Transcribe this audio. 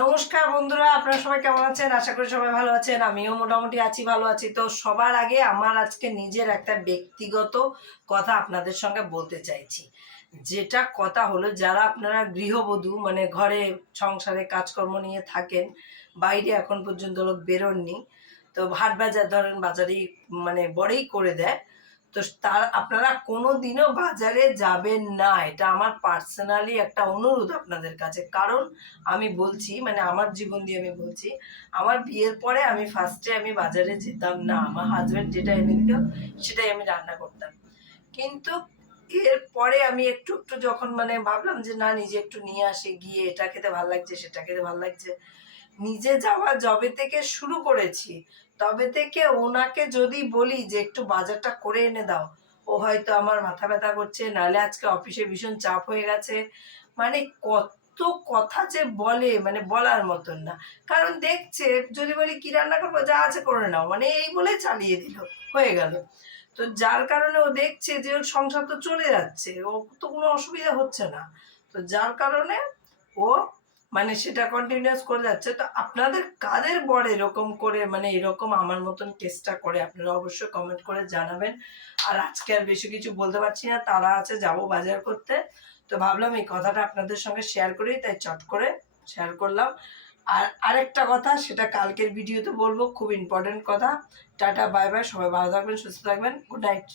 নমস্কার বন্ধুরা, আপনারা সবাই কেমন আছেন? আশা করি সবাই ভালো আছেন। আমিও মোটামুটি ভালো আছি। তো সবার আগে আমার আজকে নিজের একটা ব্যক্তিগত কথা আপনাদের সঙ্গে বলতে চাইছি। যেটা কথা হলো, যারা আপনারা গৃহবধূ মানে ঘরে সংসারে কাজকর্ম নিয়ে থাকেন, বাইরে এখন পর্যন্ত লোক বেরোননি, তো হাট বাজার ধরেন বাজারেই মানে বড়েই করে দেয়, তো তার আপনারা কোনো দিনও বাজারে যাবেন না। এটা আমার পার্সোনালি একটা অনুরোধ আপনাদের কাছে। কারণ আমি বলছি, মানে আমার জীবন দিয়ে আমি বলছি, আমার বিয়ের পরে আমি ফার্স্টে আমি বাজারে যেতাম না। আমার হাজব্যান্ড যেটা এনে দিত সেটাই আমি রান্না করতাম। কিন্তু এরপরে আমি একটু একটু যখন মানে ভাবলাম যে না, নিজে একটু নিয়ে আসি, গিয়ে এটা খেতে ভালো লাগছে সেটা খেতে ভালো লাগছে, নিজে যাওয়া যবে থেকে শুরু করেছি, তবে থেকে ওনাকে যদি বলি যে একটু বাজারটা করে এনে দাও, ও হয়তো আমার মাথা ব্যথা করছে, নাহলে আজকে অফিসে ভীষণ চাপ হয়ে গেছে, মানে কত কথা যে বলে, মানে বলার মতন না। কারণ দেখছে যদি বলি কি রান্না করবো, যা আছে করে নাও, মানে এই বলে চালিয়ে দিল, হয়ে গেল। তো যার কারণে ও দেখছে যে ওর সংসার তো চলে যাচ্ছে, ও তো কোনো অসুবিধা হচ্ছে না, তো যার কারণে ও মানে সেটা কন্টিনিউয়াস করে যাচ্ছে। তো আপনাদের কাদের বর এরকম করে, মানে এরকম আমার মতন চেষ্টা করে, আপনারা অবশ্যই কমেন্ট করে জানাবেন। আর আজকে আর বেশি কিছু বলতে পারছি না, তারা আছে যাব বাজার করতে, তো ভাবলাম এই কথাটা আপনাদের সঙ্গে শেয়ার করি, তাই চট করে শেয়ার করলাম। আর আরেকটা কথা, সেটা কালকের ভিডিওতে বলবো, খুব ইম্পর্টেন্ট কথা। টাটা, বাই বাই, সবাই ভালো থাকবেন, সুস্থ থাকবেন, গুড নাইট।